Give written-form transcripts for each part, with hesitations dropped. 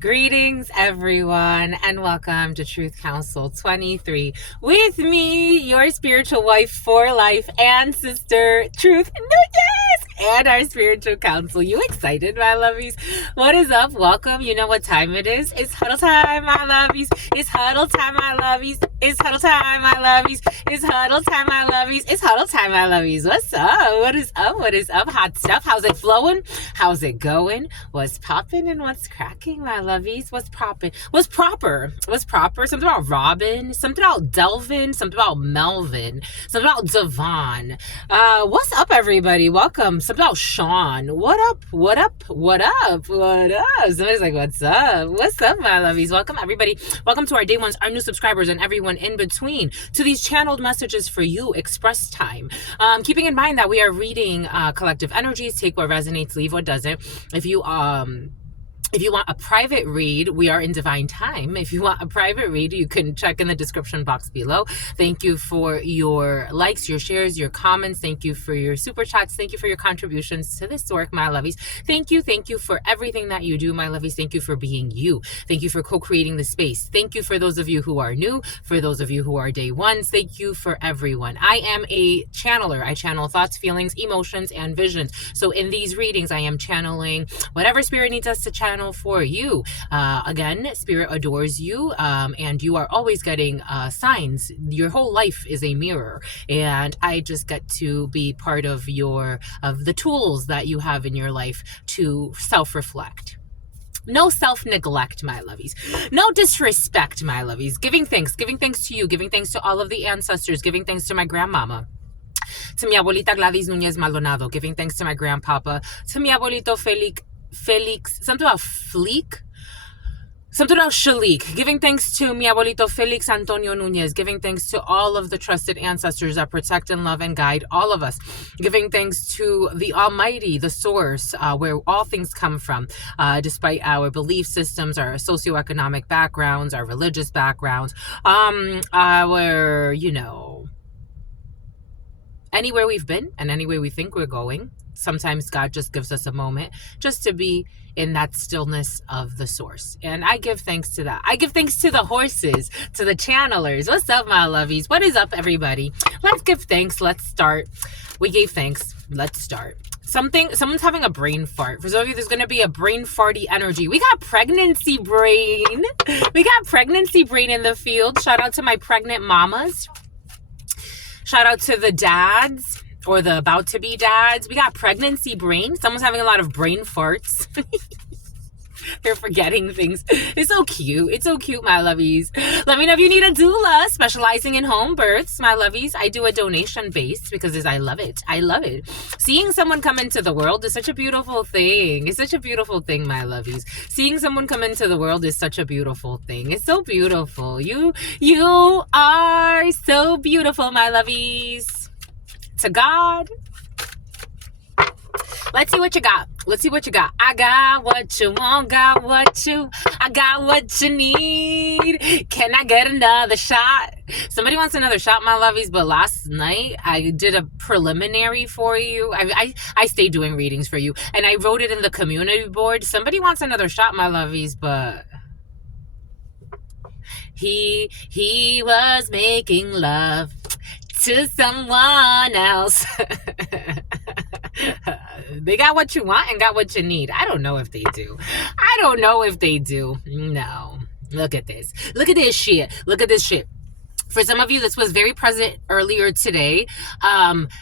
Greetings, everyone, and welcome to Truth Council 23 with me, your spiritual wife for life and sister, Truth Nunez, and our spiritual counsel. You excited, my lovies? What is up? Welcome. You know what time it is? It's huddle time, my lovies. It's huddle time, my lovies. It's huddle time, my lovies. It's huddle time, my lovies. It's huddle time, my lovies. What's up? What is up? What is up? Hot stuff. How's it flowing? How's it going? What's popping and what's cracking, my lovies? What's popping? What's proper? What's proper? Something about Robin. Something about Delvin. Something about Melvin. Something about Devon. What's up, everybody? Welcome. Something about Sean. What up? What up? What up? What up? Somebody's like, what's up? What's up, my lovies? Welcome, everybody. Welcome to our day ones, our new subscribers, and everyone in between to these channeled messages for you, express time. Keeping in mind that we are reading collective energies. Take what resonates, leave what doesn't. If you want a private read, we are in divine time. If you want a private read, you can check in the description box below. Thank you for your likes, your shares, your comments. Thank you for your super chats. Thank you for your contributions to this work, my lovies. Thank you for everything that you do, my lovies. Thank you for being you. Thank you for co-creating the space. Thank you for those of you who are new, for those of you who are day ones. Thank you for everyone. I am a channeler. I channel thoughts, feelings, emotions, and visions. So in these readings, I am channeling whatever spirit needs us to channel for you. Again, spirit adores you, and you are always getting signs. Your whole life is a mirror, and I just get to be part of the tools that you have in your life to self-reflect. No self-neglect, my lovies. No disrespect, my lovies. Giving thanks to you, giving thanks to all of the ancestors, giving thanks to my grandmama, to mi abuelita Gladys Nunez Maldonado, giving thanks to my grandpapa, to mi abuelito Felix, something about Fleek, something about Shalik, giving thanks to mi abuelito Felix Antonio Nunez, giving thanks to all of the trusted ancestors that protect and love and guide all of us, giving thanks to the Almighty, the source, where all things come from, despite our belief systems, our socioeconomic backgrounds, our religious backgrounds, anywhere we've been and anywhere we think we're going. Sometimes God just gives us a moment just to be in that stillness of the source. And I give thanks to that. I give thanks to the horses, to the channelers. What's up, my lovies? What is up, everybody? Let's give thanks. Let's start. We gave thanks. Let's start. Someone's having a brain fart. For some of you, there's going to be a brain farty energy. We got pregnancy brain. We got pregnancy brain in the field. Shout out to my pregnant mamas. Shout out to the dads or the about to be dads. We got pregnancy brain. Someone's having a lot of brain farts. They're forgetting things. It's so cute. It's so cute, my lovies. Let me know if you need a doula specializing in home births, my lovies. I do a donation base because I love it. I love it. Seeing someone come into the world is such a beautiful thing. It's such a beautiful thing, my lovies. Seeing someone come into the world is such a beautiful thing. It's so beautiful. You are so beautiful, my lovies. To God. Let's see what you got. Let's see what you got. I got what you want, I got what you need. Can I get another shot? Somebody wants another shot, my lovies, but last night I did a preliminary for you. I stay doing readings for you, and I wrote it in the community board. Somebody wants another shot, my lovies, but he was making love to someone else. They got what you want and got what you need. I don't know if they do. No. Look at this. Look at this shit. For some of you, this was very present earlier today.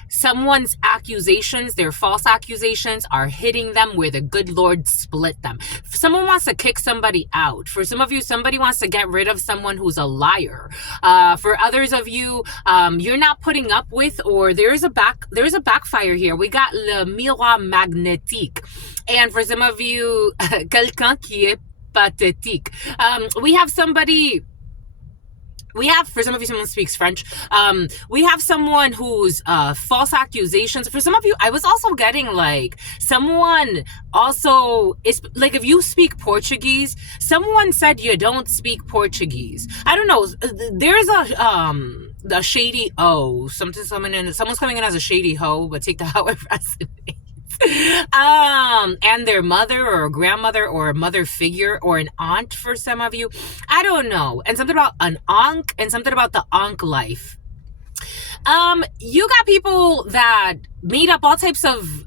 Someone's accusations, their false accusations, are hitting them where the good Lord split them. Someone wants to kick somebody out. For some of you, somebody wants to get rid of someone who's a liar. For others of you, you're not putting up with, or there's a backfire here. We got le miroir magnétique. And for some of you, quelqu'un qui est pathétique. For some of you, someone speaks French. We have someone who's false accusations. For some of you, I was also getting like someone also is like, if you speak Portuguese, someone said you don't speak Portuguese. I don't know. There's a shady O. Someone's coming in as a shady hoe, but take that how it resonates. And their mother or a grandmother or a mother figure or an aunt for some of you. I don't know. And something about an onk and something about the onk life. You got people that made up all types of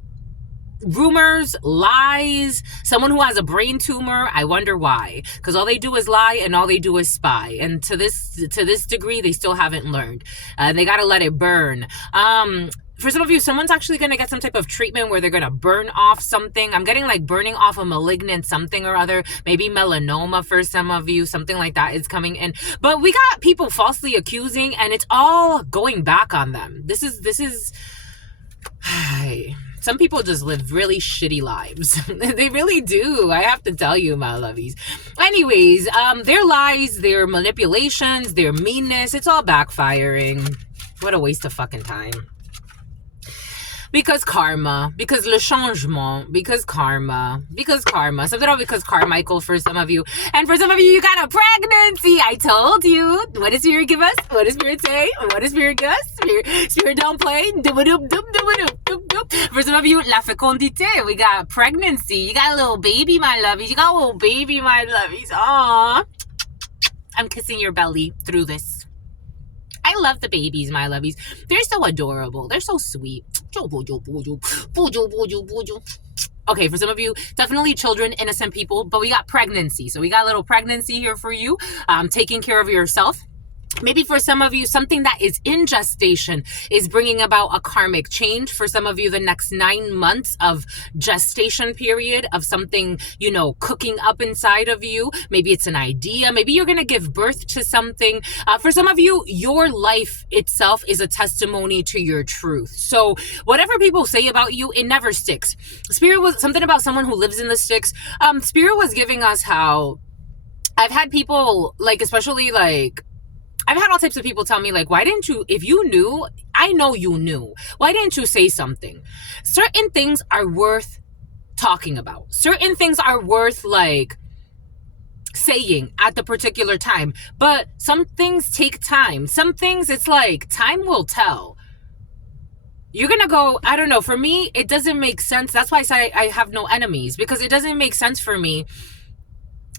rumors, lies, someone who has a brain tumor. I wonder why, because all they do is lie and all they do is spy, and to this degree they still haven't learned. They got to let it burn. For some of you, someone's actually going to get some type of treatment where they're going to burn off something. I'm getting like burning off a malignant something or other, maybe melanoma for some of you, something like that is coming in. But we got people falsely accusing and it's all going back on them. This is some people just live really shitty lives. They really do. I have to tell you, my lovies. Anyways, their lies, their manipulations, their meanness, it's all backfiring. What a waste of fucking time. Because karma, because le changement, because karma, something about because Carmichael for some of you. And for some of you, you got a pregnancy. I told you. What does Spirit give us? What does Spirit say? What does Spirit give us? Spirit don't play. For some of you, la fécondité. We got pregnancy. You got a little baby, my lovies. You got a little baby, my lovies. Aww. I'm kissing your belly through this. I love the babies, my lovies. They're so adorable. They're so sweet. Okay, for some of you, definitely children, innocent people, but we got pregnancy. So we got a little pregnancy here for you, taking care of yourself. Maybe for some of you, something that is in gestation is bringing about a karmic change. For some of you, the next 9 months of gestation period of something, cooking up inside of you. Maybe it's an idea. Maybe you're going to give birth to something. For some of you, your life itself is a testimony to your truth. So whatever people say about you, it never sticks. Spirit was something about someone who lives in the sticks. Spirit was giving us how I've had people especially I've had all types of people tell me, why didn't you, if you knew, I know you knew, why didn't you say something? Certain things are worth talking about. Certain things are worth, saying at the particular time. But some things take time. Some things, it's time will tell. You're going to go, I don't know, for me, it doesn't make sense. That's why I say I have no enemies, because it doesn't make sense for me.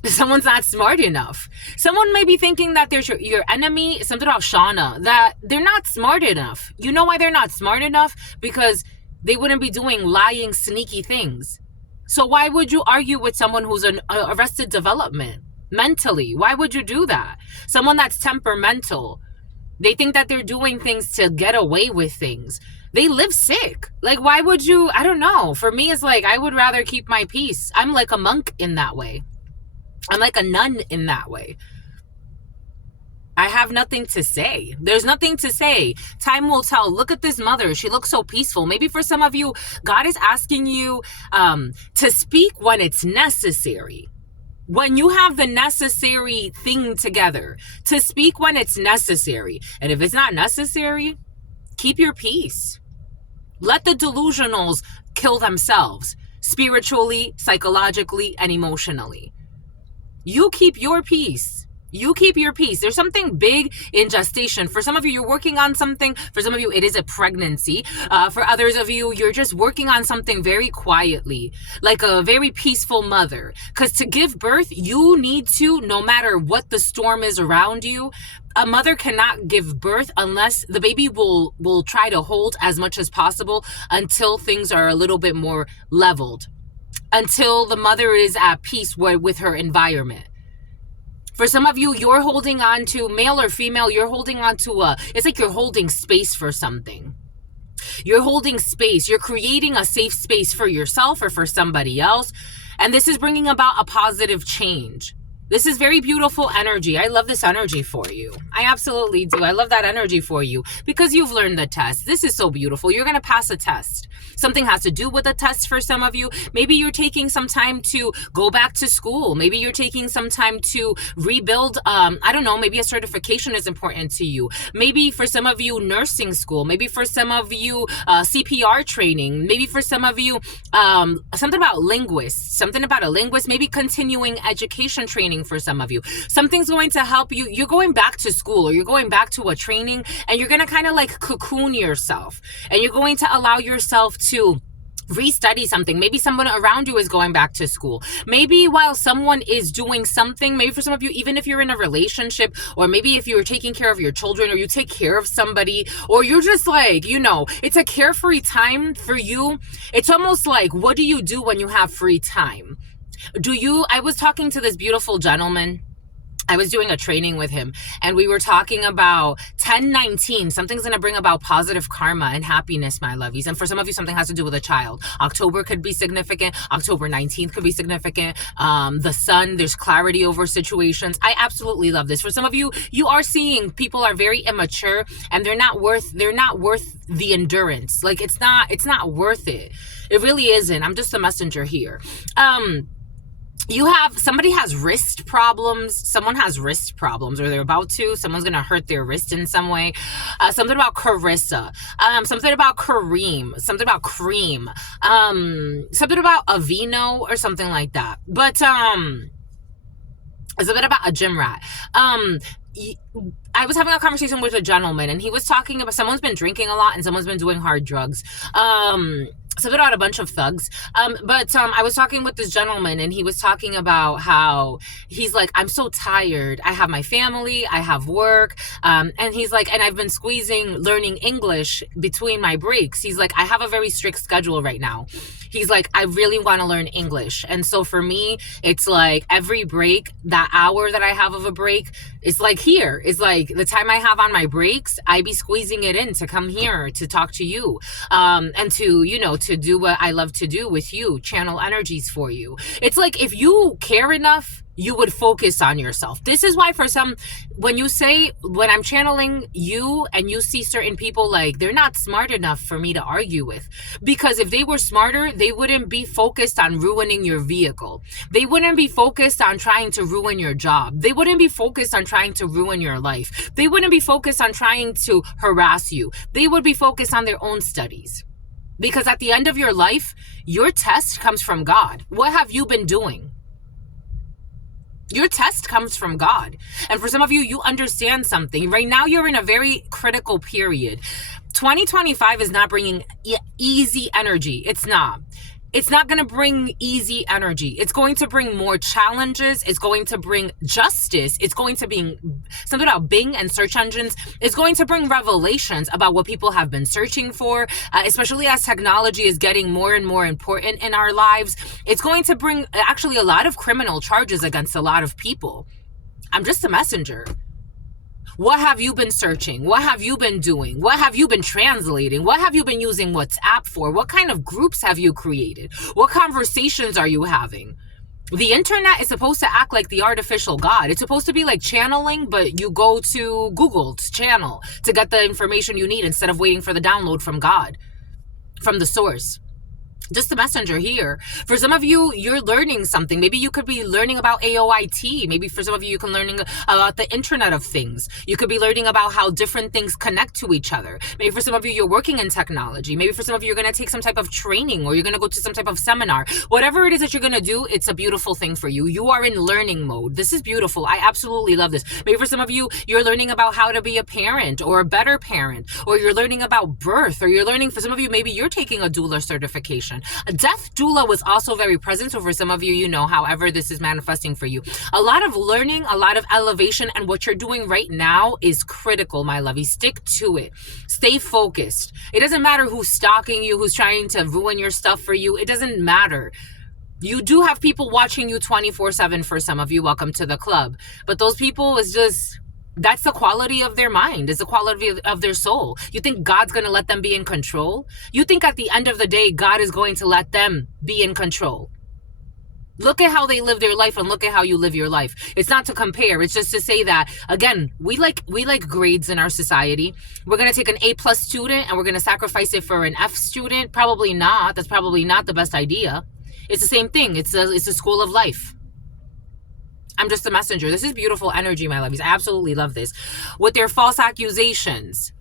Someone's not smart enough. Someone may be thinking that they're your enemy, something about Shauna, that they're not smart enough. You know why they're not smart enough? Because they wouldn't be doing lying, sneaky things. So why would you argue with someone who's an arrested development mentally? Why would you do that? Someone that's temperamental. They think that they're doing things to get away with things. They live sick. Why would you? I don't know. For me, it's I would rather keep my peace. I'm like a monk in that way. I'm like a nun in that way. I have nothing to say. There's nothing to say. Time will tell. Look at this mother. She looks so peaceful. Maybe for some of you, God is asking you to speak when it's necessary. When you have the necessary thing together. To speak when it's necessary. And if it's not necessary, keep your peace. Let the delusionals kill themselves. Spiritually, psychologically, and emotionally. You keep your peace. You keep your peace. There's something big in gestation. For some of you, you're working on something. For some of you, it is a pregnancy. For others of you, you're just working on something very quietly, like a very peaceful mother. Because to give birth, you need to, no matter what the storm is around you, a mother cannot give birth unless the baby will try to hold as much as possible until things are a little bit more leveled. Until the mother is at peace with her environment. For some of you, you're holding on to, male or female, you're holding on to it's like you're holding space for something. You're holding space. You're creating a safe space for yourself or for somebody else. And this is bringing about a positive change. This is very beautiful energy. I love this energy for you. I absolutely do. I love that energy for you because you've learned the test. This is so beautiful. You're going to pass a test. Something has to do with a test for some of you. Maybe you're taking some time to go back to school. Maybe you're taking some time to rebuild. I don't know. Maybe a certification is important to you. Maybe for some of you, nursing school. Maybe for some of you, CPR training. Maybe for some of you, something about linguists. Something about a linguist. Maybe continuing education training for some of you. Something's going to help you. You're going back to school or you're going back to a training and you're going to kind of like cocoon yourself and you're going to allow yourself to restudy something. Maybe someone around you is going back to school. Maybe while someone is doing something, maybe for some of you, even if you're in a relationship, or maybe if you're taking care of your children, or you take care of somebody, or you're just like, it's a carefree time for you. It's almost like, what do you do when you have free time? I was talking to this beautiful gentleman. I was doing a training with him, and we were talking about 1019. Something's going to bring about positive karma and happiness, my lovies. And for some of you, something has to do with a child. October could be significant. October 19th could be significant. The sun, there's clarity over situations. I absolutely love this. For some of you, you are seeing people are very immature, and they're not worth the endurance. Like, it's not worth it. It really isn't. I'm just a messenger here. Somebody has wrist problems. Someone has wrist problems, or they're about to. Someone's going to hurt their wrist in some way. Something about Carissa. Something about Kareem. Something about Cream. Something about Aveeno or something like that. But, it's a bit about a gym rat. I was having a conversation with a gentleman, and he was talking about someone's been drinking a lot and someone's been doing hard drugs. Something about a bunch of thugs. But I was talking with this gentleman, and he was talking about how he's like, I'm so tired. I have my family, I have work. And he's like, and I've been squeezing learning English between my breaks. He's like, I have a very strict schedule right now. He's like, I really want to learn English. And so for me, it's like every break, that hour that I have of a break, it's like here. It's like the time I have on my breaks, I be squeezing it in to come here to talk to you. And to do what I love to do with you, channel energies for you. It's like, if you care enough, you would focus on yourself. This is why when I'm channeling you and you see certain people like they're not smart enough for me to argue with, because if they were smarter, they wouldn't be focused on ruining your vehicle. They wouldn't be focused on trying to ruin your job. They wouldn't be focused on trying to ruin your life. They wouldn't be focused on trying to harass you. They would be focused on their own studies. Because at the end of your life, your test comes from God. What have you been doing? Your test comes from God. And for some of you, you understand something. Right now, you're in a very critical period. 2025 is not bringing easy energy. It's not. It's not going to bring easy energy. It's going to bring more challenges. It's going to bring justice. It's going to be something about Bing and search engines. It's going to bring revelations about what people have been searching for, especially as technology is getting more and more important in our lives. It's going to bring actually a lot of criminal charges against a lot of people. I'm just a messenger. What have you been searching? What have you been doing? What have you been translating? What have you been using WhatsApp for? What kind of groups have you created? What conversations are you having? The internet is supposed to act like the artificial God. It's supposed to be like channeling, but you go to Google's channel to get the information you need instead of waiting for the download from God, from the source. Just a messenger here. For some of you, you're learning something. Maybe you could be learning about AOIT. Maybe for some of you, you can learning about the Internet of Things. You could be learning about how different things connect to each other. Maybe for some of you, you're working in technology. Maybe for some of you, you're going to take some type of training, or you're going to go to some type of seminar. Whatever it is that you're going to do, it's a beautiful thing for you. You are in learning mode. This is beautiful. I absolutely love this. Maybe for some of you, you're learning about how to be a parent or a better parent, or you're learning about birth, or you're learning, for some of you, maybe you're taking a doula certification. A death doula was also very present. So for some of you, however this is manifesting for you, a lot of learning, a lot of elevation, and what you're doing right now is critical, my lovey. Stick to it. Stay focused. It doesn't matter who's stalking you, who's trying to ruin your stuff for you. It doesn't matter. You do have people watching you 24/7 for some of you. Welcome to the club. But those people is just... that's the quality of their mind. It's the quality of their soul. You think God's going to let them be in control? You think at the end of the day, God is going to let them be in control? Look at how they live their life and look at how you live your life. It's not to compare. It's just to say that, again, we like grades in our society. We're going to take an A+ student and we're going to sacrifice it for an F student. Probably not. That's probably not the best idea. It's the same thing. It's a school of life. I'm just a messenger. This is beautiful energy, my lovies. I absolutely love this. With their false accusations,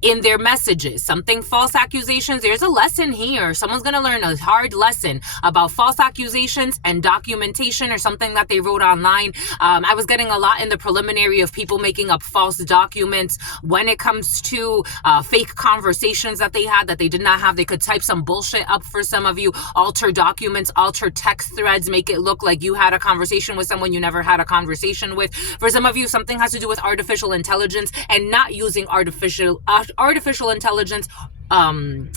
in their messages. Something false accusations. There's a lesson here. Someone's going to learn a hard lesson about false accusations and documentation, or something that they wrote online. I was getting a lot in the preliminary of people making up false documents when it comes to fake conversations that they had that they did not have. They could type some bullshit up for some of you, alter documents, alter text threads, make it look like you had a conversation with someone you never had a conversation with. For some of you, something has to do with artificial intelligence and not using artificial intelligence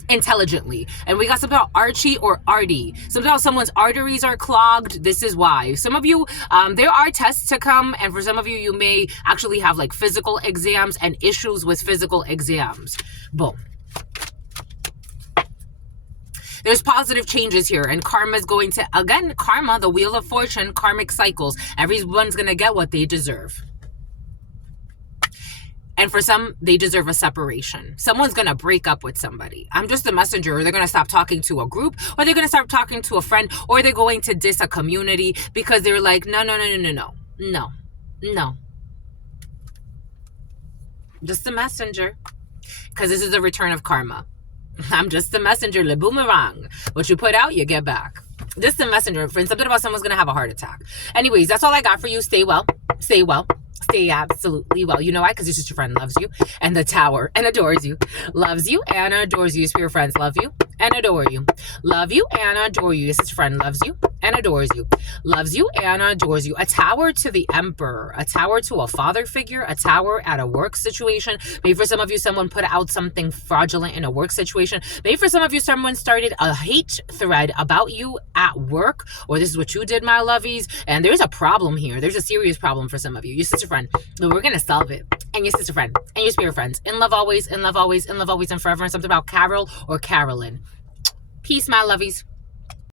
intelligently. And we got something about Archie or Artie. Something about someone's arteries are clogged. This is why. Some of you, there are tests to come, and for some of you, you may actually have like physical exams and issues with physical exams. Boom. There's positive changes here, and karma is going to, again, karma, the wheel of fortune, karmic cycles. Everyone's going to get what they deserve. And for some, they deserve a separation. Someone's going to break up with somebody. I'm just a messenger. Or they're going to stop talking to a group, or they're going to start talking to a friend, or they're going to diss a community because they're like, no. Just a messenger. Because this is the return of karma. I'm just a messenger, le boomerang. What you put out, you get back. Just a messenger. Friend, something about someone's going to have a heart attack. Anyways, that's all I got for you. Stay well. Stay well. Stay absolutely well. You know why? Because your sister friend loves you, and the tower and adores you. Loves you and adores you. Your spirit friends love you and adore you. Love you and adore you. Your sister friend loves you and adores you. Loves you and adores you. A tower to the emperor. A tower to a father figure. A tower at a work situation. Maybe for some of you, someone put out something fraudulent in a work situation. Maybe for some of you, someone started a hate thread about you at work, or this is what you did, my lovies. And there's a problem here. There's a serious problem for some of you. Your sister friend, but we're going to solve it. And your sister friend and your spirit friends. In love always, in love always, in love always and forever. And something about Carol or Carolyn. Peace, my lovies.